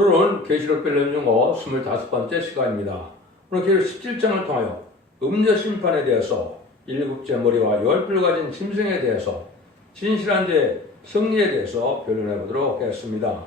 오늘은 계시록 별론 중어 25번째 시간입니다. 오늘 계시록 17장을 통하여 음녀 심판에 대해서 일곱째 머리와 열뿔 가진 짐승에 대해서 진실한 죄 승리에 대해서 변론해 보도록 하겠습니다.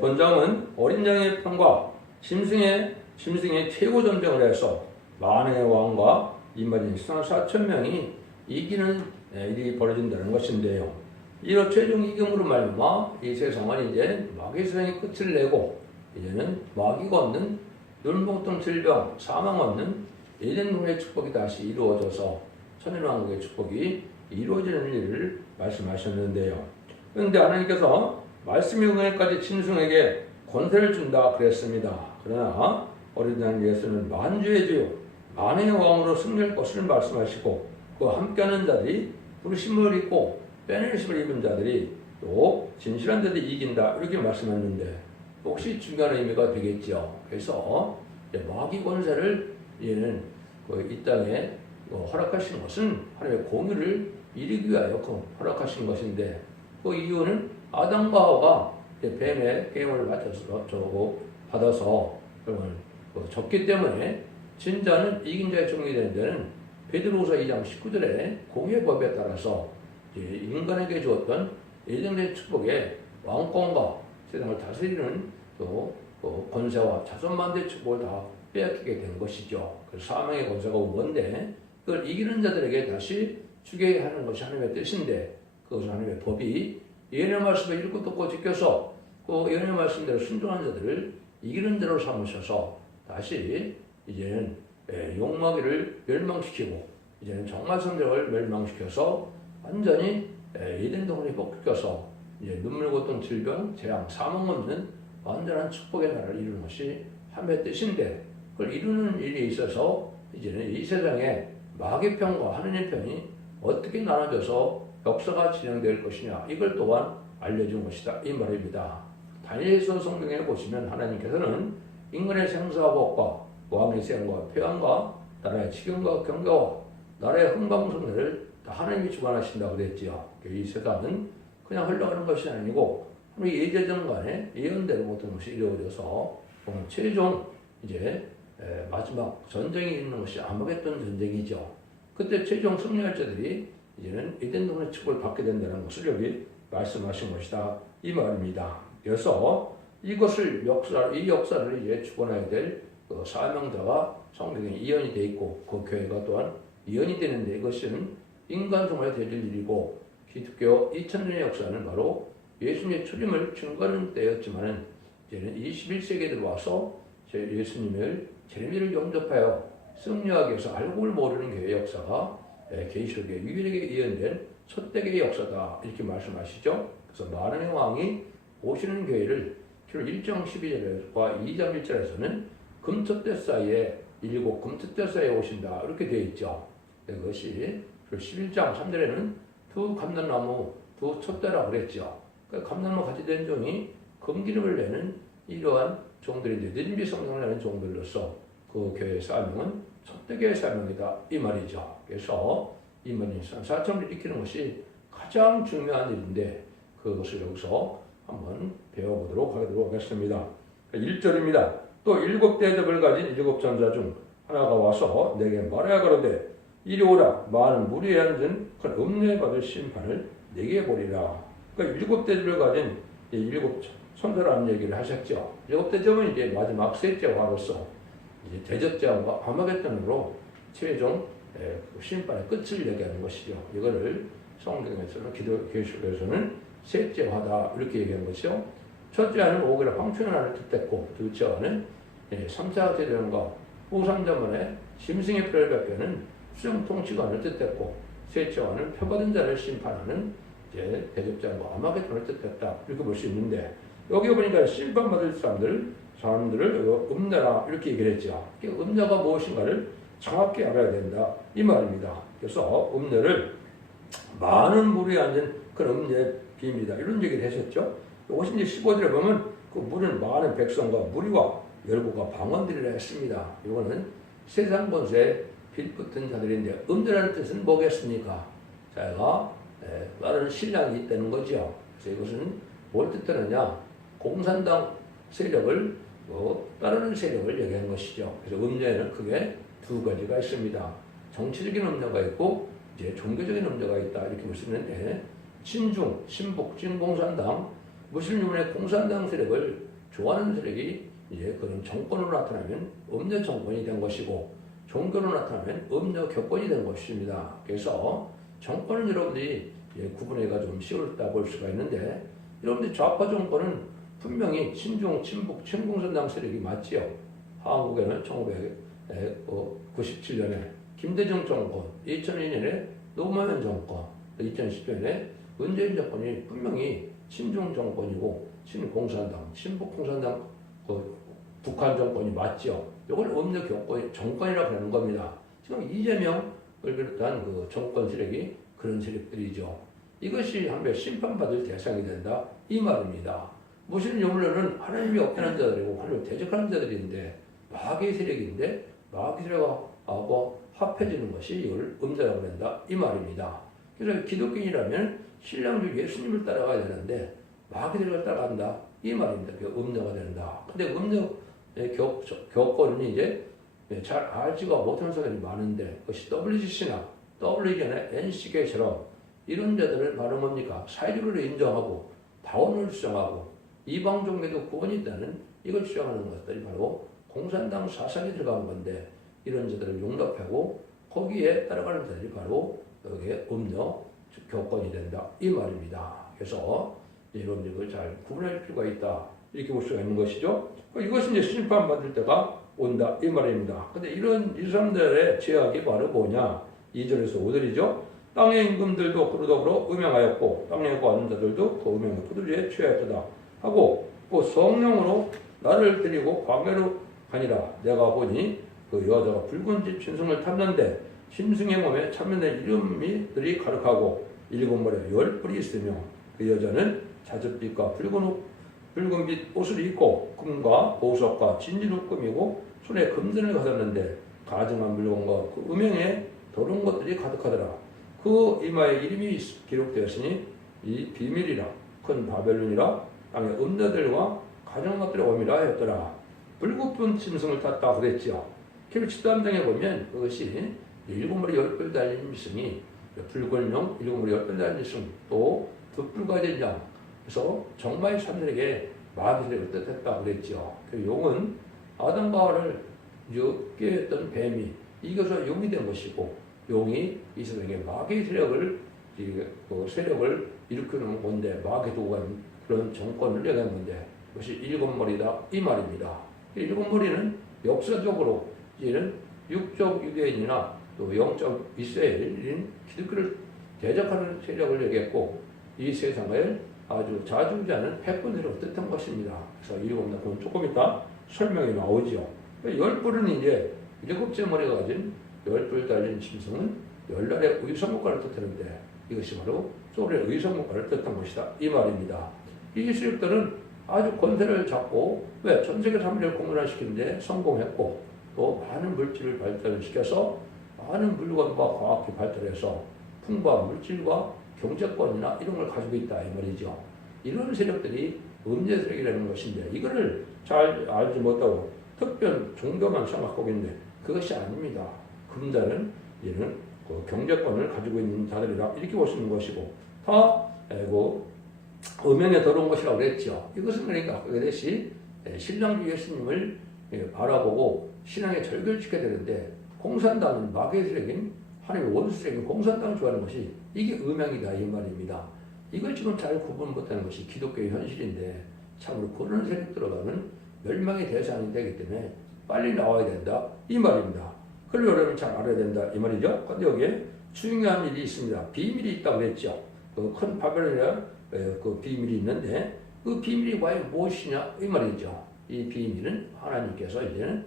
본장은 어린 양의 편과 짐승의 최고 전쟁을 해서 만왕의 왕과 이마진 4,000명이 이기는 일이 벌어진다는 것인데요. 이로 최종 이김으로 말미암아 이 세상은 이제 마귀 세상이 끝을 내고 이제는 마귀가 없는 눈봉통 질병, 사망 없는 에덴동의 축복이 다시 이루어져서 천일왕국의 축복이 이루어지는 일을 말씀하셨는데요. 그런데 하나님께서 말씀의 응하까지 짐승에게 권세를 준다 그랬습니다. 그러나 어린 양 예수는 만주의 주요 만왕의 왕으로 승리할 것을 말씀하시고 그와 함께하는 자들이 부르심을 입고 빼내심을 입은 자들이 또 진실한 자들이 이긴다 이렇게 말씀했는데 혹시 중요한 의미가 되겠죠. 그래서 마귀 권세를 얘는 이 땅에 허락하신 것은 하나님의 공의를 이루기 위하여 허락하신 것인데 그 이유는 아담과 하와가 뱀의 게임을 받아서 졌기 때문에 진자는 이긴 자의 종이 되는 데는 베드로후서 2장 19절의 공의 법에 따라서 인간에게 주었던 예정된 축복의 왕권과 세상을 다스리는 또 권세와 자손만대의 축복을 다 빼앗기게 된 것이죠. 그래서 사망의 권세가 온 건데 그걸 이기는 자들에게 다시 주게 하는 것이 하나님의 뜻인데 그것은 하나님의 법이 예언의 말씀을 읽고 듣고 지켜서 그 예언의 말씀대로 순종한 자들을 이기는 자로 삼으셔서 다시 이제는 욕마귀를 멸망시키고 이제는 정말 성적을 멸망시켜서 완전히 에덴 동산이 벗겨서 이제 눈물 고통 질병 재앙 사망 없는 완전한 축복의 나라를 이루는 것이 하나님의 뜻인데 그걸 이루는 일에 있어서 이제는 이 세상에 마귀 편과 하느님 편이 어떻게 나눠져서 역사가 진행될 것이냐 이걸 또한 알려준 것이다 이 말입니다. 다니엘서 성경에 보시면 하나님께서는 인간의 생사와 복과 왕의 세움과 평안과 나라의 지경과 경계와 나라의 흥방성례를 다 하나님이 주관하신다고 그랬지요. 이 세상은 그냥 흘러가는 것이 아니고 예제전간에 예언대로 모든 것이 이루어져서 최종 이제 마지막 전쟁이 있는 것이 아마겟돈 전쟁이죠. 그때 최종 승리할 자들이 이제는 에덴 동산의 축복을 받게 된다는 것을 여기 말씀하신 것이다 이 말입니다. 그래서 이 역사를 이제 주관해야 될 사명자가 성경에 예언이 되어 있고 그 교회가 또한 예언이 되는데 이것은 인간 생활에 되질 일이고 기독교 2000년의 역사는 바로 예수님의 출임을 증거하는 때였지만 이제는 21세기에 들어와서 예수님을 제자리를 영접하여 승리하기 위해서 알고를 모르는 교회의 역사가 계시록에 유일하게 예언된 첫대교의 역사다 이렇게 말씀하시죠. 그래서 만왕의 왕이 오시는 교회를 1장 12절과 2장 1절에서는 금첫대 사이에 일곱 금첫대 사이에 오신다 이렇게 되어 있죠. 그것이 11장 3절에는 두 감람나무 두 촛대라고 그랬죠. 그 감람나무 같이 된 종이 금기름을 내는 이러한 종들인데 느림비 성령을 내는 종들로서 그 교회의 사명은 촛대교회의 사명이다 이 말이죠. 그래서 이만희 4,000을 일으키는 것이 가장 중요한 일인데 그것을 여기서 한번 배워보도록 하겠습니다. 1절입니다. 또 일곱 대접을 가진 일곱 전사 중 하나가 와서 내게 말하여 가로되 이리 오라 많은 무리에 앉은 큰 음녀에 받을 심판을 내게 보리라. 그러니까 일곱 대접을 가진 일곱 천사라는 얘기를 하셨죠. 일곱 대접은 이제 마지막 셋째 화로서 이제 대접제와 아마겟돈으로 최종 심판의 끝을 얘기하는 것이죠. 이거를 성경에서는 계시록에서는 셋째 화다 이렇게 얘기하는 것이죠. 첫째 화는 오기라 황충의 날을 뜻했고 둘째 화는 3차 대전과 후삼자문에 짐승의 표를 발표하는 수정 통치관을 뜻했고 셋째 화는 표받은 자를 심판하는 이제 대접자와 아마겟돈을 뜻했다 이렇게 볼 수 있는데 여기 보니까 심판받을 사람들을 음녀라 이렇게 얘기를 했죠. 음녀가 무엇인가를 정확히 알아야 된다 이 말입니다. 그래서 음녀를 많은 무리에 앉은 그런 음녀의 비밀이다 이런 얘기를 하셨죠. 15절에 보면 그 무리는 많은 백성과 무리와 열국과 방언들이라 했습니다. 이거는 세상 권세에 빌붙은 자들인데 음녀라는 뜻은 뭐겠습니까? 자가 다른 신랑이 있다는 거죠. 그래서 이것은 뭘 뜻하느냐? 공산당 세력을 따르는 세력을 얘기하는 것이죠. 그래서 음녀에는 크게 두 가지가 있습니다. 정치적인 음녀가 있고 이제 종교적인 음녀가 있다 이렇게 볼 수 있는데 친중, 친북, 친공산당, 무슬림의 공산당 세력을 좋아하는 세력이 이제 그런 정권으로 나타나면 음녀 정권이 된 것이고 종교로 나타나면 음녀 격권이 된 것입니다. 그래서 정권은 여러분들이 구분해가 좀 쉬울다 볼 수가 있는데 여러분들 좌파 정권은 분명히 친중, 친북, 친공산당 세력이 맞지요. 한국에는 1997년에 김대중 정권, 2002년에 노무현 정권, 2010년에 문재인 정권이 분명히 친중 정권이고 친공산당, 친북공산당 북한 정권이 맞죠. 이걸 음녀 정권이라고 하는 겁니다. 지금 이재명을 비롯한 그 정권 세력이 그런 세력들이죠. 이것이 한번 심판받을 대상이 된다 이 말입니다. 무슬림 유물론은 하나님이 없다는 자들이고 하나님을 대적하는 자들인데 마귀의 세력인데 마귀 세력하고 합해지는 것이 이걸 음자라고 한다 이 말입니다. 그래서 기독교인이라면 신랑주 예수님을 따라가야 되는데 마귀 세력을 따라간다 이 말입니다. 음녀가 된다. 근데 음녀의 교권은 이제 잘 알지가 못하는 사람이 많은데 그것이 WGC나 WGN의 NCK처럼 이런 자들을 바로 뭡니까? 사회주의를 인정하고 다원을 주장하고 이방 종교도 구원이 있다는 이걸 주장하는 것들이 바로 공산당 사상에 들어간 건데 이런 자들을 용납하고 거기에 따라가는 자들이 바로 여기에 음녀 교권이 된다 이 말입니다. 그래서 여러분들 이걸 잘 구분할 필요가 있다 이렇게 볼 수가 있는 것이죠. 이것은 이제 심판받을 때가 온다 이 말입니다. 근데 이 사람들의 죄악이 바로 뭐냐? 2절에서 5절이죠. 땅의 임금들도 그러더불어 음행하였고 땅에 거하는 자들도 그 음행의 포도주에 취하였다 하고 또 성령으로 나를 데리고 광야로 가니라. 내가 보니 그 여자가 붉은 집 짐승을 탔는데 짐승의 몸에 참면의 이름들이 가득하고 7머리에 10뿔이 있으며 그 여자는 자줏빛과 붉은빛 옷을 입고 금과 보석과 진주로 꾸미고 손에 금전을 가졌는데 가증한 물건과 그 음행에 더러운 것들이 가득하더라. 그 이마에 이름이 기록되었으니 이 비밀이라 큰 바벨론이라 땅의 음녀들과 가증한 것들의 원이라 하였더라. 불구분 짐승을 탔다 그랬지요. 그리고 13장에 보면 그것이 7머리 10뿔 달린 짐승이 붉은 용 7머리 10뿔 달린 짐승 또 두 가진 양 그래서 정말 사람들에게 마귀를 뜻했다 그랬지요. 그 용은 아담과 하와를 엮게 했던 뱀이 이겨서 용이 된 것이고 용이 이 세상에 마귀의 세력을 일으키는 건데 마귀 도가 그런 정권을 내는 건데 그것이 7머리다 이 말입니다. 7머리는 역사적으로 이제는 육적 유대인이나 또 영적 이스라엘인 기독교를 대적하는 세력을 얘기했고 이 세상을 아주 자주자는 패권으로 뜻한 것입니다. 그래서 그건 조금 이따 설명이 나오죠. 10뿔은 이제 7째 머리가 가진 10뿔 달린 짐승은 열날의 의성국가를 뜻하는데 이것이 바로 소리의 의성국가를 뜻한 것이다 이 말입니다. 이 세력들은 아주 권세를 잡고 왜 전세계 3위를 공론화시키는데 성공했고 또 많은 물질을 발달시켜서 많은 물건과 과학이 발달해서 풍부한 물질과 경제권이나 이런 걸 가지고 있다 이 말이죠. 이런 세력들이 음녀 세력이라는 것인데 이거를 잘 알지 못하고 특별 종교만 생각하고 있는데 그것이 아닙니다. 금자는 얘는 그 경제권을 가지고 있는 자들이라 이렇게 보시는 것이고 다 음행에 더러운 것이라고 그랬죠. 이것은 그러니까 그것이 신랑주 예수님을 바라보고 신앙에 절결시켜야 되는데 공산당은 마귀의 세력인 하나님의 원수 세력인 공산당을 좋아하는 것이 이게 음행이다 이 말입니다. 이걸 지금 잘 구분 못하는 것이 기독교의 현실인데 참으로 그런 세력 들어가는 멸망의 대상이 되기 때문에 빨리 나와야 된다 이 말입니다. 그걸 여러분이 잘 알아야 된다 이 말이죠. 그런데 여기에 중요한 일이 있습니다. 비밀이 있다고 그랬죠. 그 큰 바벨론이라 그 비밀이 있는데 그 비밀이 과연 무엇이냐 이 말이죠. 이 비밀은 하나님께서 이제는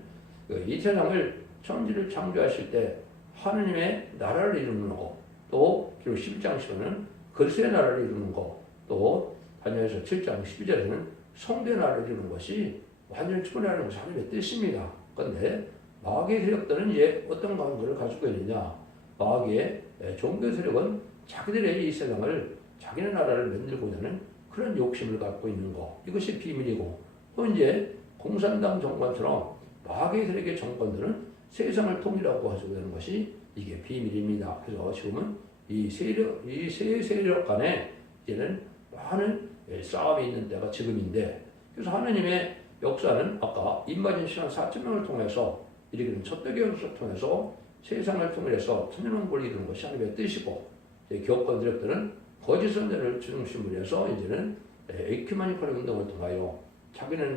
이 세상을 천지를 창조하실 때 하나님의 나라를 이루는 거, 또 기록 11장 10절은 그리스도의 나라를 이루는 거, 또 다니엘서 7장 12절에는 성도의 나라를 이루는 것이 완전히 충분하는 것이 하나님의 뜻입니다. 그런데 마귀의 세력들은 이제 어떤 관계를 가지고 있느냐? 마귀의 종교 세력은 자기들의 이 세상을 자기네 나라를 만들고자 하는 그런 욕심을 갖고 있는 거, 이것이 비밀이고 또 이제 공산당 정권처럼 마귀의 세력의 정권들은 세상을 통일하고 가지고 되는 것이 이게 비밀입니다. 그래서 지금은 이 세 세력 간에 이제는 많은 싸움이 있는 때가 지금인데, 그래서 하나님의 역사는 아까 임마진 신앙 4,000명을 통해서 이르기는 첫대기 역사를 통해서 세상을 통일해서 천년왕국을 이루는 것이 하나님의 뜻이고, 교권 세력들은 거짓 선전을 중심으로 해서 이제는 에큐메니컬 운동을 통하여 자기들의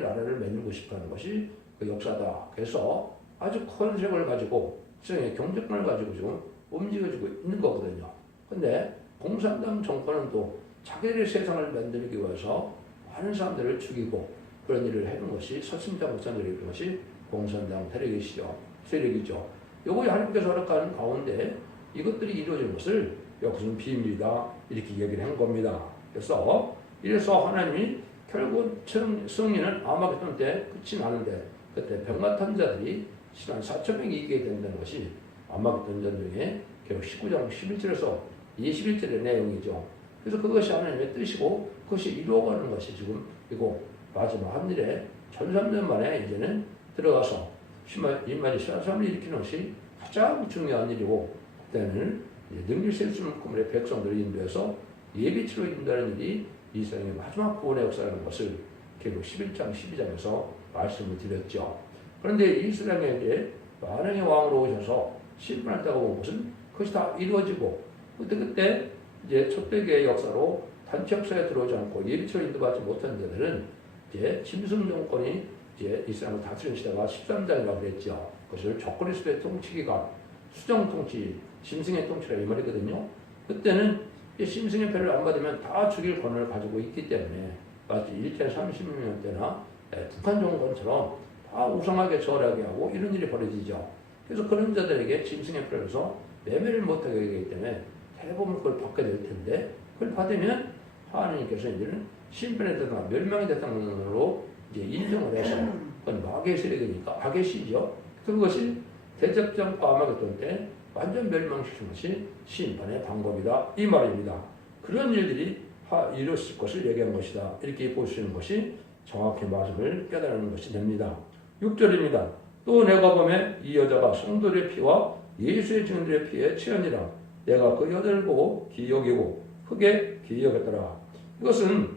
나라를 만들고 싶어하는 것이 그 역사다. 그래서 아주 큰 세력을 가지고 세상의 경제권을 가지고 지금 움직여지고 있는 거거든요. 근데 공산당 정권은 또 자기들의 세상을 만들기 위해서 많은 사람들을 죽이고 그런 일을 해놓은 것이 서심자 목사들이 이런 것이 공산당 세력이죠. 요거 하나님께서 허락하는 가운데 이것들이 이루어진 것을 여기서는 비밀이다 이렇게 얘기를 한 겁니다. 이래서 하나님이 결국 승리는 아마겟돈 때 끝이 나는데, 그때 백마탄자들이 시간 4,000명이 이기게 된다는 것이 아마겟돈 전쟁의 결국 19장 11절에서 21절의 내용이죠. 그래서 그것이 하나님의 뜻이고 그것이 이루어가는 것이 지금 이거 마지막 한일에 1300년 만에 이제는 들어가서 임마지 시라삼을 일으키는 것이 가장 중요한 일이고, 그때는 능률 세수문금의 백성들을 인도해서 예비치로 인도하는 일이 이스라엘의 마지막 구원의 역사라는 것을 결국 11장 12장에서 말씀을 드렸죠. 그런데 이스라엘에게 만왕의 왕으로 오셔서 심판한다고 본 것은 그것이 다 이루어지고, 그때 이제 첫대기의 역사로 단체 역사에 들어오지 않고 예비치로 인도받지 못한 자들은 이제 짐승 정권이 이제 이스라엘을 다스리는 시대가 13장이라고 그랬죠. 그것을 적그리스도의 통치기간, 수정 통치, 짐승의 통치라 이 말이거든요. 그때는 심승의 패를 안 받으면 다 죽일 권한을 가지고 있기 때문에 마치 1차 30년 때나 북한 정권처럼 다 우상하게 절하게 하고 이런 일이 벌어지죠. 그래서 그런 자들에게 짐승의 패를 해서 매매를 못하게 하기 때문에 대부분 그걸 받게 될 텐데, 그걸 받으면 하나님께서 이제는 심판의 대상, 멸망의 대상으로 이제 인정을 해서 그건 마귀의 세력이니까 악의 시죠. 그것이 대접전과 아마겟돈 때 완전 멸망시키는 것이 심판의 방법이다 이 말입니다. 그런 일들이 이뤘을 것을 얘기한 것이다 이렇게 보시는 것이 정확히 말씀을 깨달는 것이 됩니다. 6절입니다. 또 내가 보매 이 여자가 성도들의 피와 예수의 증인들의 피에 취하니라. 내가 그 여자를 보고 기여기고 크게 기여했더라. 이것은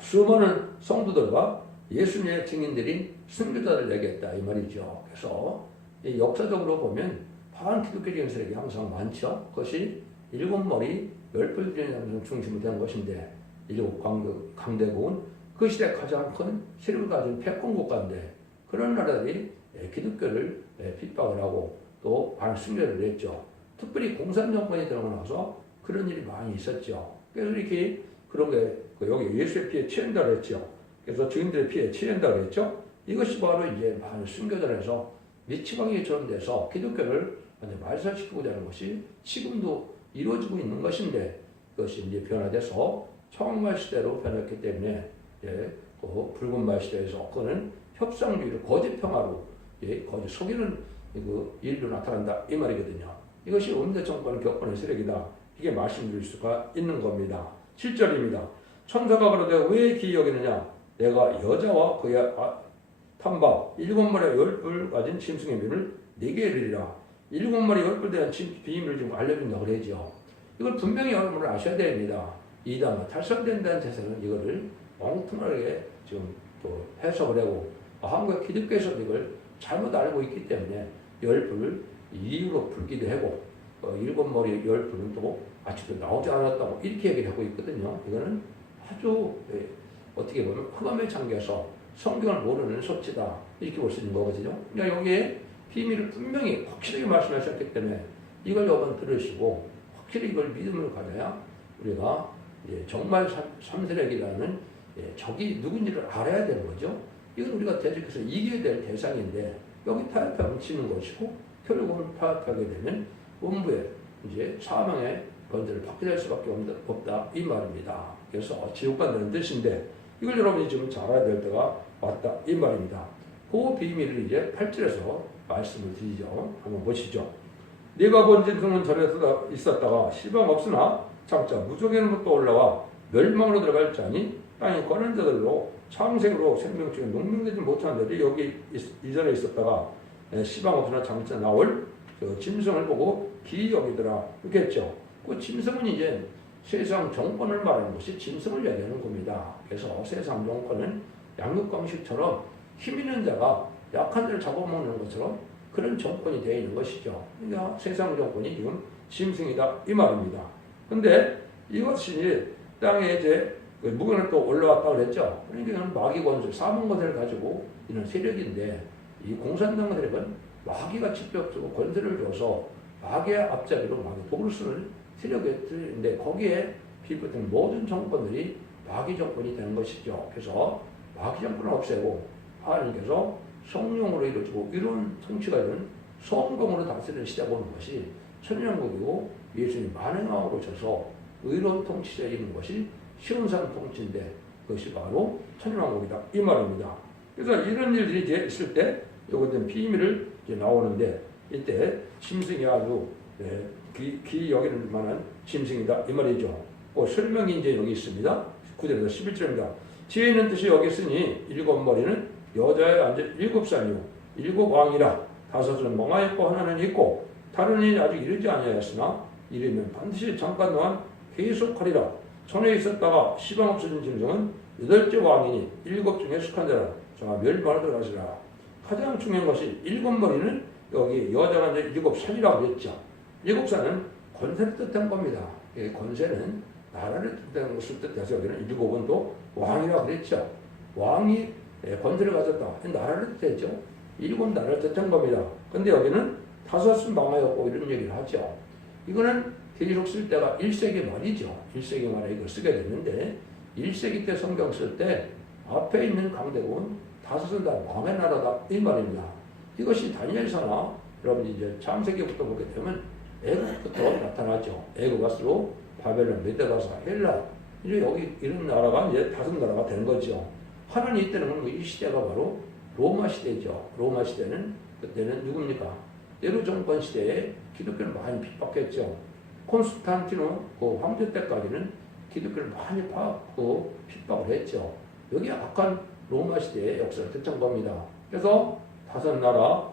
수많은 성도들과 예수님의 증인들인 선교자를 얘기했다 이 말이죠. 그래서 역사적으로 보면 반기독교적인 세력이 항상 많죠. 그것이 일곱 머리 열불들이 중심이 되는 것인데, 일곱 강대국은 그 시대 가장 큰 세력을 가진 패권 국가인데, 그런 나라들이 기독교를 핍박을 하고 또 반순교를 했죠. 특별히 공산 정권이 들어가서 그런 일이 많이 있었죠. 그래서 이렇게 그런 게 여기 예수의 피에 취한다 그랬죠. 그래서 증인들의 피에 취한다 그랬죠. 이것이 바로 이제 많은 순교들에서 미치광이 전돼서 기독교를 말살시키고자 하는 것이 지금도 이루어지고 있는 것인데, 그것이 이제 변화돼서 청말 시대로 변했기 때문에 그 붉은 말 시대에서 그는 협상주의로 거짓 평화로 거짓 속이는 그 일도 나타난다 이 말이거든요. 이것이 음대 정권을 겪어낸 세력이다. 이게 말씀드릴 수가 있는 겁니다. 7절입니다. 천사가 그러되 왜 기여기느냐? 내가 여자와 그의 탐박 일곱 마리의 열불 가진 짐승의 면을 네게 이르리라. 일곱 마리 열불 대한 비밀을 좀 알려준다고 그러죠. 이걸 분명히 여러분을 아셔야 됩니다. 이단 탈선된다는 데서는 이거를 엉뚱하게 지금 또 해석을 하고, 한국 기독교에서도 이걸 잘못 알고 있기 때문에 열불 이유로 불기도 하고, 일곱 머리 열불은 또 아직도 나오지 않았다고 이렇게 얘기를 하고 있거든요. 이거는 아주 어떻게 보면 흑암에 잠겨서 성경을 모르는 소치다 이렇게 볼 수 있는 거거든요. 그러니까 여기에 비밀을 분명히 확실하게 말씀하셨기 때문에 이걸 여러분 들으시고 확실히 이걸 믿음을 가져야 우리가 정말 삼세력이라는 적이 누군지를 알아야 되는 거죠. 이건 우리가 대적해서 이겨야 될 대상인데, 여기 타협하면 지는 것이고, 결국은 타협하게 되면 음부에 이제 사망의 번제를 받게 될 수밖에 없다 이 말입니다. 그래서 지옥 간다는 뜻인데, 이걸 여러분이 지금 잘 알아야 될 때가 왔다 이 말입니다. 그 비밀을 이제 8절에서 말씀을 드리죠. 한번 보시죠. 네가 본 짐승은 절에 있었다가 시방 없으나 장차 무속에는 또 올라와 멸망으로 들어갈 자니 땅에 거는 자들로 창생으로 생명중에 농명되지 못한 들이 여기 이전에 있었다가 시방 없으나 장차 나올 그 짐승을 보고 기이 여기더라 이렇게 했죠. 그 짐승은 이제 세상 정권을 말하는 것이 짐승을 얘기하는 겁니다. 그래서 세상 정권은 양육강식처럼 힘 있는 자가 약한 자를 잡아먹는 것처럼 그런 정권이 되어 있는 것이죠. 그러니까 세상 정권이 지금 짐승이다 이 말입니다. 근데 이것이 땅에 이제 무건을 또 올라왔다고 그랬죠. 그러니까 마귀 권세, 사문 권세를 가지고 이런 세력인데 이 공산당 세력은 마귀가 직접적으로 권세를 줘서 마귀의 앞잡이로 마귀 도구를 쓰는 세력인데 거기에 비롯된 모든 정권들이 마귀 정권이 되는 것이죠. 그래서 마귀 정권을 없애고 하나님께서 성령으로 이루어지고 이런 통치가 이런 성공으로 다스리는 시대가 오는 것이 천년국이고 예수님 만행하고 오셔서 의로운 통치자에 있는 것이 시온산 통치인데 그것이 바로 천년왕국이다 이 말입니다. 그래서 이런 일들이 이제 있을 때 요것은 비밀을 이제 나오는데 이때 짐승이 아주 귀 여기는 만한 짐승이다 이 말이죠. 그 설명이 이제 여기 있습니다. 9절에서 11절입니다. 뒤에 있는 뜻이 여기 있으니 일곱 머리는 여자의 앉은 일곱 산이요 일곱 왕이라 다섯은 멍하였고 하나는 있고 다른 일이 아직 이르지 아니하였으나 이르면 반드시 잠깐 동안 계속하리라. 전에 있었다가 시방 없어진 짐승은 여덟째 왕이니 일곱 중에 속한 자라 저가 멸망을 하시라. 가장 중요한 것이 일곱 머리는 여기 여자가 이제 일곱 산이라고 했죠. 일곱 산은 권세를 뜻한 겁니다. 권세는 나라를 뜻하는 것을 뜻해서 여기는 일곱은 또 왕이라고 그랬죠. 왕이 권세를 가졌다. 나라를 뜻했죠. 일곱 나라를 뜻한 겁니다. 근데 여기는 다섯은 망하였고 이런 얘기를 하죠. 이거는 계속 쓸 때가 1세기 말이죠. 1세기 말에 이걸 쓰게 됐는데 1세기 때 성경 쓸 때 앞에 있는 강대국은 다섯은 다 왕의 나라다 이 말입니다. 이것이 다니엘서나 여러분이 이제 창세기부터 보게 되면 애국부터 나타나죠. 애국 앞으로 바벨론, 메데가사, 헬라 이제 여기 이런 나라가 이제 다섯 나라가 되는 거죠. 하나님 이때는 이 시대가 바로 로마 시대죠. 로마 시대는 그때는 누굽니까? 네로 정권 시대에 기독교를 많이 핍박했죠. 콘스탄티노 그 황제 때까지는 기독교를 많이 핍박을 했죠. 여기 악한 로마 시대의 역사를 뜻한 겁니다. 그래서 다섯 나라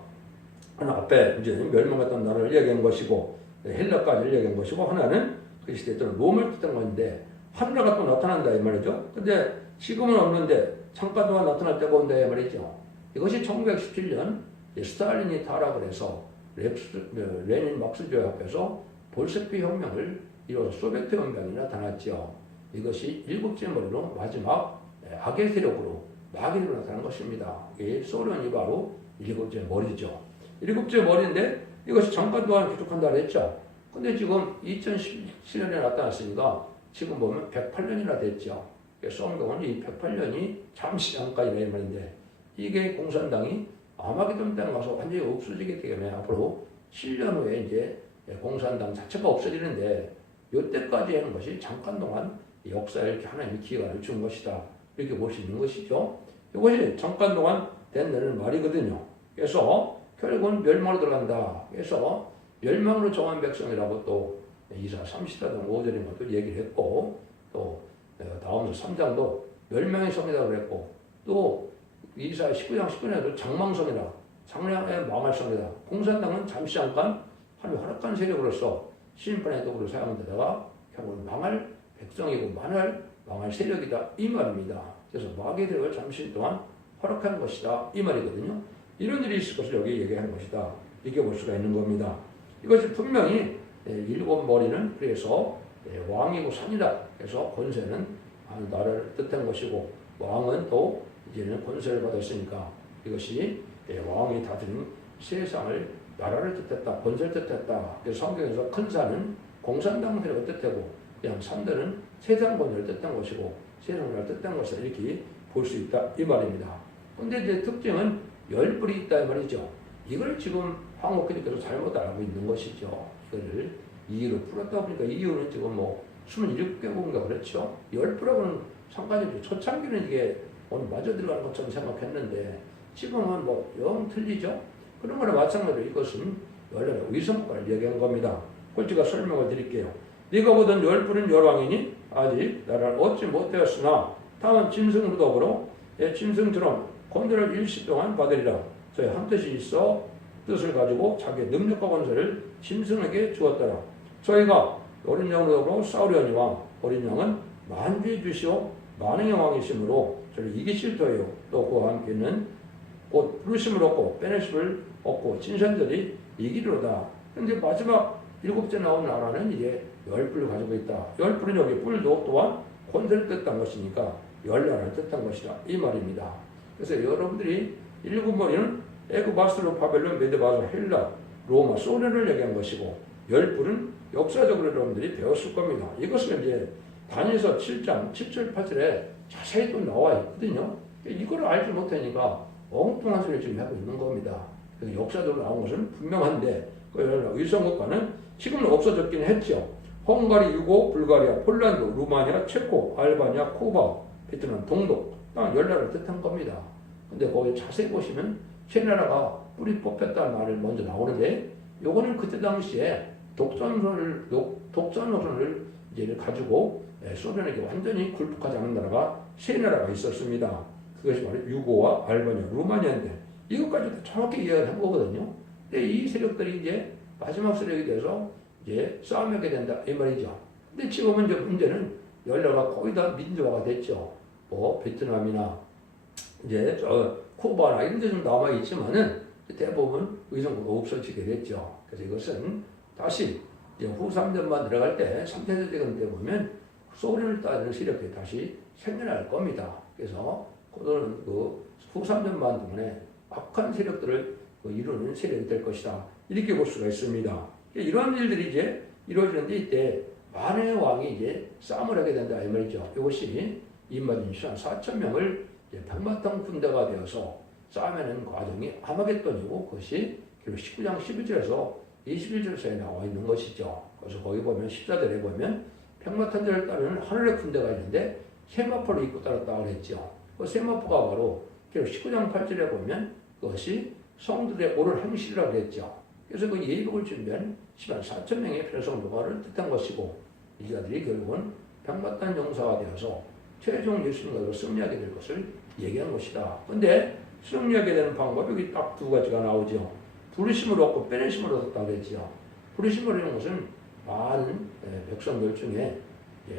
하나 앞에 이제 멸망했던 나라를 얘기한 것이고 헬라까지를 얘기한 것이고 하나는 그 시대 때는 로마를 뜻한 건데 하나가 또 나타난다 이 말이죠. 근데 지금은 없는데 잠깐 동안 나타날 때가 온다 이 말이죠. 이것이 1917년 스탈린이 타락을 해서 레닌 막스 조약에서 볼셰비 혁명을 이뤄서 소비에트 혁명이 나타났죠. 이것이 일곱째 머리로 마지막 악의 세력으로 마귀로 나타난 것입니다. 이 소련이 바로 일곱째 머리죠. 일곱째 머리인데 이것이 잠깐 동안 부족한다 그랬죠. 근데 지금 2017년에 나타났으니까 지금 보면 108년이나 됐죠. 성경은 이 108년이 잠시 잠깐이라 이 말인데 이게 공산당이 아마게돈 때 가서 완전히 없어지게 되면 앞으로 7년 후에 이제 공산당 자체가 없어지는데 이때까지 하는 것이 잠깐 동안 역사에 이렇게 하나님의 기회를 준 것이다. 이렇게 볼 수 있는 것이죠. 이것이 잠깐 동안 된다는 말이거든요. 그래서 결국은 멸망으로 들어간다. 그래서 멸망으로 정한 백성이라고 또 이사 30장 5절인 것도 얘기를 했고 또 다음 3장도 멸망의 성이라고 그랬고 또 이사 19장 19절에도 장망성이라 장래의 망할 성이다. 공산당은 잠시 잠깐 하나님 허락한 세력으로서 심판의 도구로 사용되다가 결국은 망할 백성이고 망할 세력이다 이 말입니다. 그래서 마귀의 세력을 잠시 동안 허락한 것이다 이 말이거든요. 이런 일이 있을 것을 여기 얘기하는 것이다. 이렇게 볼 수가 있는 겁니다. 이것이 분명히 일곱 머리는 그래서 왕이고 산이다. 그래서 권세는 나라를 뜻한 것이고 왕은 또 이제는 권세를 받았으니까 이것이 왕이 다스리는 세상을 나라를 뜻했다. 권세를 뜻했다. 그래서 성경에서 큰 산은 공산당 세력을 뜻하고 그냥 산들은 세상 권세를 뜻한 것이고 세상 나라를 뜻한 것이다. 이렇게 볼 수 있다. 이 말입니다. 그런데 이제 특징은 열 뿔이 있다. 이 말이죠. 이걸 지금 황옥교님께서 잘못 알고 있는 것이죠. 이거를 이유로 풀었다 보니까 이유는 지금 뭐 27개국인가 그렇죠. 열 뿔하고는 상관이 없죠. 초창기는 이게 오늘 마저 들어가는 것처럼 생각했는데 지금은 뭐 영 틀리죠. 그런 거나 마찬가지로 이것은 원래 위성과를 얘기한 겁니다. 그걸 제가 설명을 드릴게요. 네가 보던 열 뿔은 열왕이니 아직 나라를 얻지 못하였으나 다만 짐승으로 더불어 짐승처럼 권세를 일시 동안 받으리라. 저희 한 뜻이 있어 뜻을 가지고 자기의 능력과 권세를 짐승에게 주었더라. 저희가 어린 양으로 싸우려니와 어린 양은 만주의 주시오 만왕의 왕이시므로 저를 이기실 터예요. 또 그와 함께는 곧 부르심을 얻고 빼내심을 얻고 진선들이 이기리로다. 근데 마지막 7째 나온 나라는 이제 10뿔을 가지고 있다. 10뿔은 여기 뿔도 또한 권세를 뜻한 것이니까 10나라를 뜻한 것이다. 이 말입니다. 그래서 여러분들이 7머리는 애굽, 아수르, 바벨론, 메드, 바소, 헬라, 로마, 소련을 얘기한 것이고 10뿔은 역사적으로 여러분들이 배웠을 겁니다. 이것을 이제 다니엘서 7장 7절 8절에 자세히 또 나와 있거든요. 이걸 알지 못하니까 엉뚱한 소리를 지금 하고 있는 겁니다. 역사적으로 나온 것은 분명한데 의성국가는 지금은 없어졌긴 했죠. 헝가리, 유고, 불가리아, 폴란드, 루마니아, 체코, 알바니아, 쿠바, 베트남, 동독 땅 10나라를 뜻한 겁니다. 근데 거기 자세히 보시면 세 나라가 뿌리 뽑혔다는 말을 먼저 나오는데 요거는 그때 당시에 독선 노선을 이제 가지고 소련에게 완전히 굴복하지 않은 나라가 세 나라가 있었습니다. 그것이 바로 유고와 알바니아, 루마니아인데 이것까지도 정확히 이해를 한 거거든요. 근데 이 세력들이 이제 마지막 세력이 돼서 이제 싸움하게 된다 이 말이죠. 근데 지금은 이제 문제는 열나라가 거의 다 민주화가 됐죠. 뭐 베트남이나 이제 쿠바나 이런 데 좀 남아 있지만은 대부분 의정부가 없어지게 됐죠. 그래서 이것은 다시 이제 후 3년만 들어갈 때 3대 대전 때 보면 소련을 따르는 세력들이 다시 생겨날 겁니다. 그래서 그들은 그 후 3년만 동안에 악한 세력들을 이루는 세력이 될 것이다. 이렇게 볼 수가 있습니다. 이러한 일들이 이제 이루어지는데 이때 만의 왕이 이제 싸움을 하게 된다 이 말이죠. 이것이 인마진 시한 4,000명을 백마탄 군대가 되어서 싸움하는 과정이 아마겟돈이고 그것이 결국 19장 11절에서 21절에 나와 있는 것이죠. 그래서 거기 보면 14절에 보면 백마탄들을 따르는 하늘의 군대가 있는데 세마포를 입고 따랐다고 그랬죠. 그 세마포가 바로 결국 19장 8절에 보면 그것이 성들의 옳은 행실이라고 그랬죠. 그래서 그 예복을 준비한 104,000명의 편성도가를 뜻한 것이고 이 자들이 결국은 백마탄 용사가 되어서 최종 예수님과 승리하게 될 것을 얘기한 것이다. 근데 승리하게 되는 방법이 여기 딱 두 가지가 나오죠. 부르심을 얻고 빼내심을 얻었다고 그랬죠. 부르심을 얻는 것은 많은 백성들 중에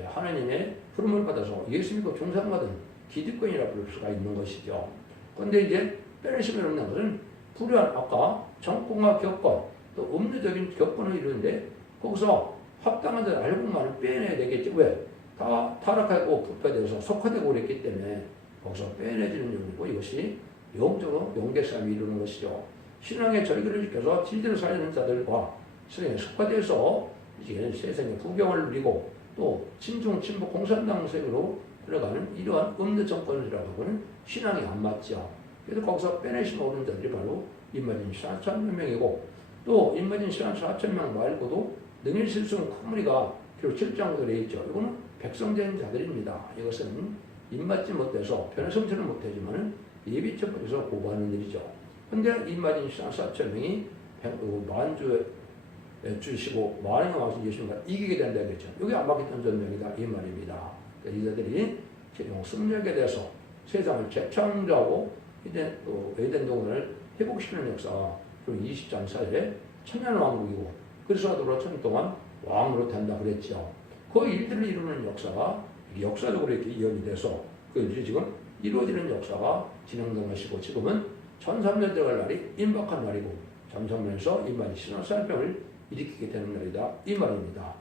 하나님의 부름을 받아서 예수님과 종상받은 기득권이라 부를 수가 있는 것이죠. 그런데 이제 빼내심을 얻는 것은 불우한 아까 정권과 격권 또 음료적인 격권을 이루는데 거기서 합당한 자를 알고만을 빼내야 되겠지. 왜? 다 타락하고 부패되어서 속화되고 그랬기 때문에 거기서 빼내지는 용이고 이것이 영적으로 용계싸움이 이루는 것이죠. 신앙의 절기를 지켜서 진리를 살리는 자들과 신앙에 속화되어서 이제 세상의 부경을 누리고 또 친중, 친북, 공산당색으로 들어가는 이러한 음료 정권이라고 하는 신앙이 안 맞죠. 그래서 거기서 빼내심 얻는 자들이 바로 인마진 4,000명이고 또 인마진 4,000명 말고도 능일실승 큰 무리가 결국 7장으로 되어 있죠. 이거는 백성된 자들입니다. 이것은 입맞지 못해서 변화 성취를 못하지만 예비처벌에서 보고하는 일이죠. 그런데 인마진 4,000명이 만주에 주시고 만왕의 왕신 예수님과 이기게 된다 그랬죠. 이게 안맞겠던 전명이다 이 말입니다. 이자들이 최종 승리하게 돼서 세상을 재창조하고 이제 또 에덴 동산을 회복시키는 역사가 20장 사이에 천년왕국이고 그리스도로 1000년 동안 왕으로 된다 그랬죠. 그 일들을 이루는 역사가 역사적으로 이렇게 이연이 돼서 그 이제 지금 이루어지는 역사가 진행된 것이고 지금은 1300년 들어갈 날이 임박한 날이고 잠잠면서 이만희 신화사병을 일으키게 되는 날이다 이 말입니다.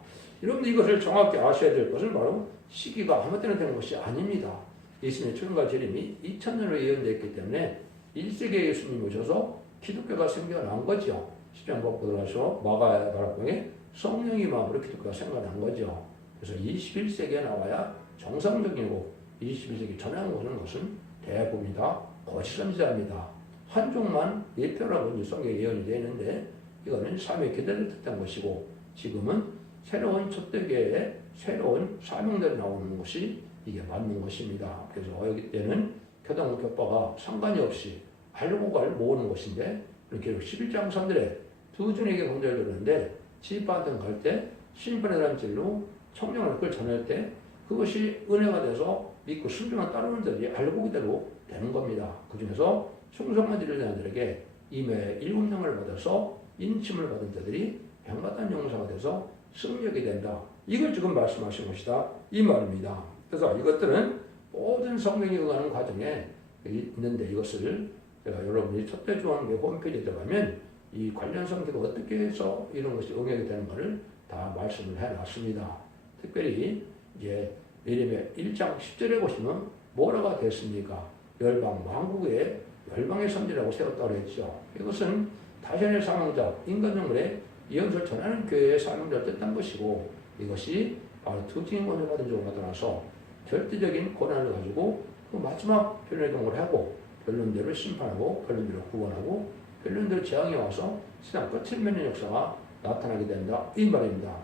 여러분들 이것을 정확히 아셔야 될 것은 바로 시기가 아무 때나 된 것이 아닙니다. 예수님의 출현과 재림이 2000년으로 예언되었기 때문에 1세기에 예수님이 오셔서 기독교가 생겨난 거죠. 십자가가 보더라서 마가야 다락방에 성령이 마음으로 기독교가 생겨난 거죠. 그래서 21세기에 나와야 정상적이고 21세기 전에 오는 것은 대부분이 다 거짓 선지자입니다. 한쪽만 예표라고 성경에 예언이 되어 있는데 이거는 삶의 기대를 뜻한 것이고 지금은 새로운 촛대교회의 새로운 사명대로 나오는 것이 이게 맞는 것입니다. 그래서 여기 때는 교당 교파가 상관이 없이 알고갈 모으는 것인데 이렇게 11장 3절에 두 중에게 공자를 드렸는데 지휘반한테 갈 때 신판이라는 질로 청령을 그걸 전할 때 그것이 은혜가 돼서 믿고 순종한 따르는 자들이 알고 그대로 되는 겁니다. 그 중에서 충성만 지르는 자들에게 임의 7명을 받아서 인침을 받은 자들이 병마단 용사가 돼서 승리하게 된다. 이걸 지금 말씀하신 것이다. 이 말입니다. 그래서 이것들은 모든 성경이 응하는 과정에 있는데 이것을 제가 여러분이 첫째 중앙교 홈페이지에 들어가면 이 관련 성경이 어떻게 해서 이런 것이 응하게 되는 것을 다 말씀을 해놨습니다. 특별히 이제 예레미야 1장 10절에 보시면 뭐라가 됐습니까? 열방 왕국의 열방의 선지라고 세웠다고 했죠. 이것은 다시의 사명자 인간정물의 예언서를 전하는 교회의 사명자를 뜻한 것이고 이것이 바로 특징 권을 받은 적으로 나타나서 절대적인 권한을 가지고 그 마지막 변론의 경우를 하고 변론대로 심판하고 변론대로 구원하고 변론대로 재앙이 와서 세상 끝을 맺는 역사가 나타나게 된다. 이 말입니다.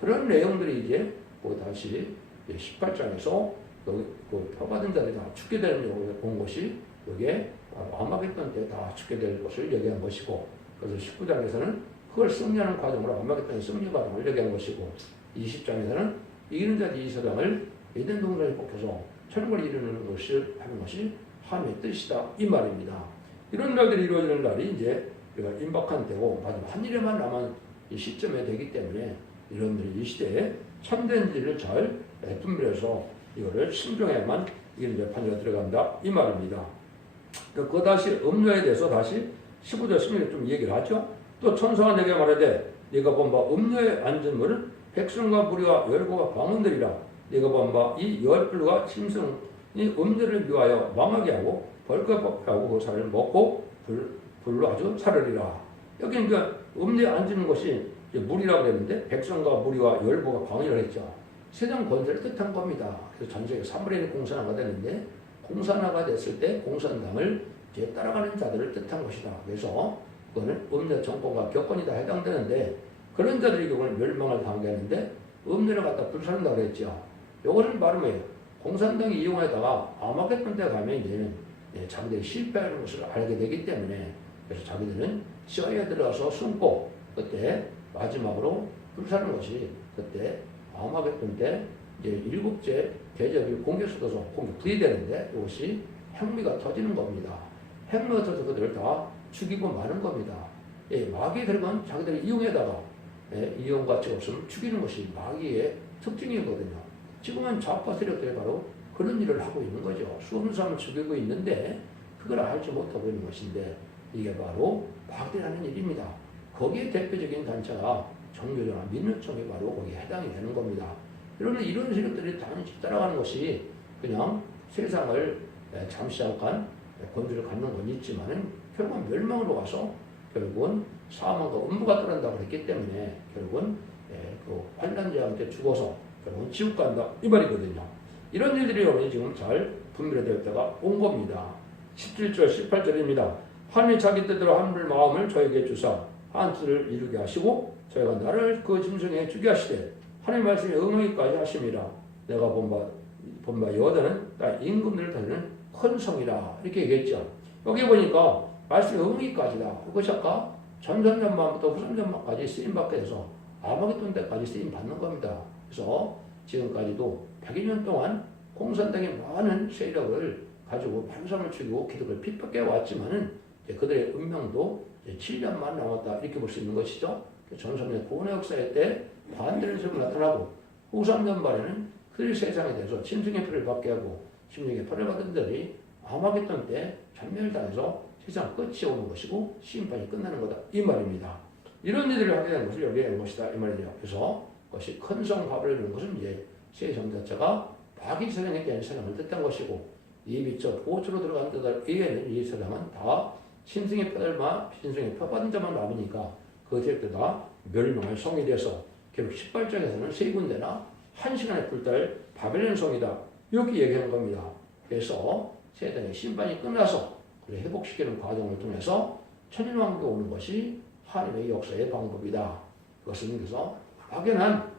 그런 내용들이 이제 다시 18장에서 그 표받은 자들이 다 죽게 되는 경우에 본 것이 이게 아마겟돈 때 다 죽게 될 것을 얘기한 것이고 그래서 19장에서는 그걸 승리하는 과정으로 아마겟돈의 승리 과정을 얘기한 것이고 20장에서는 이기는 자들이 이 세상을 에덴 동산에 뽑혀서 천국을 이루는 것을 하는 것이 하나님의 뜻이다. 이 말입니다. 이런 날들이 이루어지는 날이 이제 우리가 임박한 때고 마지막 한 일에만 남은 이 시점에 되기 때문에 이런들이 이 시대에 참된지를 잘 분별해서 이거를 순종해야만 이게 이제 판결에 들어간다. 이 말입니다. 그 다시 음료에 대해서 다시 15절 16절 좀 얘기를 하죠. 또 천사가 내게 말하되 네가 본 바 음료에 앉은 물은 백성과 무리와 열고가 방언들이라 네가 본 바 이 열불과 짐승이 음료를 위하여 망하게 하고 벌거에 뽑혀하고 그 살을 먹고 불로 아주 사르리라. 여기 이제 음료에 앉는 것이 물이라고 했는데 백성과 무리와 열보가 방언이라고 했죠. 세상 권세를 뜻한 겁니다. 그래서 전 세계 3분의 1 공산화가 되는데 공산화가 됐을 때 공산당을 이제 따라가는 자들을 뜻한 것이다. 그래서 그거는 음료 정권과 교권이 다 해당되는데 그런 자들이 경우는 멸망을 당하게 하는데 음료를 갖다 불사른다고 그랬죠. 요거는 바로 뭐예요? 공산당이 이용하다가 아마겟돈 때 가면 이제는 자기들이 실패하는 것을 알게 되기 때문에 그래서 자기들은 시야에 들어가서 숨고 그때 마지막으로 불사는 것이 그때 아마겟돈 때 이제 7째 대접이 공격 쏟아서 공격 부의되는데 이것이 핵무기가 터지는 겁니다. 핵무기가 터져서 그들을 다 죽이고 마는 겁니다. 마귀의 그러면 자기들이 이용에다가 이용 가치가 없으면 죽이는 것이 마귀의 특징이거든요. 지금은 좌파 세력들이 바로 그런 일을 하고 있는 거죠. 수없는 사람을 죽이고 있는데 그걸 알지 못하고 있는 것인데 이게 바로 마귀라는 일입니다. 거기에 대표적인 단체가 종교조나 민노총이 바로 거기에 해당이 되는 겁니다. 그러면 이런 세력들이 단지 따라가는 것이 그냥 세상을 잠시 잠깐 권주를 갖는 건 있지만은 결국은 멸망으로 와서 결국은 사망과 음부가 따른다고 그랬기 때문에 결국은 그 환난자한테 죽어서 결국은 지옥 간다 이 말이거든요. 이런 일들이 여러분이 지금 잘 분별될 때가 온 겁니다. 17절 18절입니다. 하나님이 자기 뜻대로 하늘 마음을 저에게 주사 한 뜻을 이루게 하시고 저희가 나를 그 짐승에 주게 하시되 하나님 말씀에 응하기까지 하심이라. 내가 본바 여호와는 나 임금들을 다니는 큰 성이라 이렇게 얘기했죠. 여기 보니까 말씀에 응하기까지다. 그것이 아까 전전전만부터 후전전만까지 쓰임받게 돼서 아마겟돈 때까지 쓰임받는 겁니다. 그래서 지금까지도 100여 년 동안 공산당의 많은 세력을 가지고 발상을 죽이고 기독을 핍박해 왔지만은 그들의 운명도 7년만 남았다 이렇게 볼 수 있는 것이죠. 전선의 고원의 역사의 때 반대의 세력이 나타나고 후 3년 말에는 그들의 세상에 대해서 짐승의 표를 받게 하고 심령의 표를 받은 자들이 아마겟돈 때 전멸당해서 세상 끝이 오는 것이고 심판이 끝나는 거다 이 말입니다. 이런 일들을 하게 되는 것을 여기에 있는 것이다 이 말이죠. 그래서 그것이 큰 성 바벨론이라는 것은 이제 세상 자체가 마귀 세상에 대한 세상을 뜻한 것이고 이 밑저 보호처로 들어간 자들 이외에는 이 세상은 다 신승의 표들만 신승의 표 받은 자만 남으니까 그 세력들 다 멸망할 성이 돼서 결국 18장에서는 세 군데나 한 시간에 불탈 바벨론 성이다 이렇게 얘기하는 겁니다. 그래서 세상의 심판이 끝나서 그를 회복시키는 과정을 통해서 천일왕국이 오는 것이 하나님의 역사의 방법이다. 그것은 그래서 막연한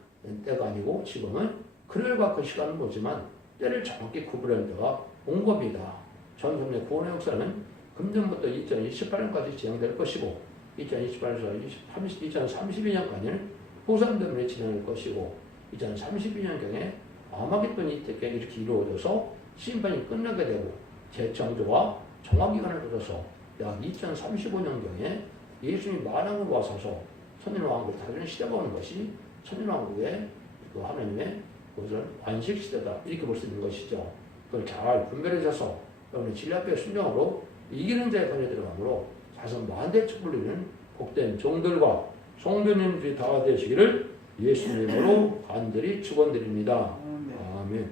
때가 아니고 지금은 그날과 그 시간은 보지만 때를 정확히 구분할 때가 온 겁니다. 전성의 구원의 역사는 금년부터 2028년까지 진행될 것이고 2028년에서 2032년까지는 후산 때문에 진행될 것이고 2032년경에 아마겟돈이 이렇게 이루어져서 심판이 끝나게 되고 재창조와 정화기간을 거쳐서 약 2035년경에 예수님이 만왕으로 와서서 천년왕국을 다루는 시대가 오는 것이 천년왕국의 그 하나님의 그것을 안식 시대다 이렇게 볼 수 있는 것이죠. 그걸 잘 분별해서 여러분의 진리 앞에 순종으로 이기는 자의 관에 들어가므로 자선 만대 축불리는 복된 종들과 성도님들이 다 되시기를 예수님으로 간절히 축원드립니다. 아멘.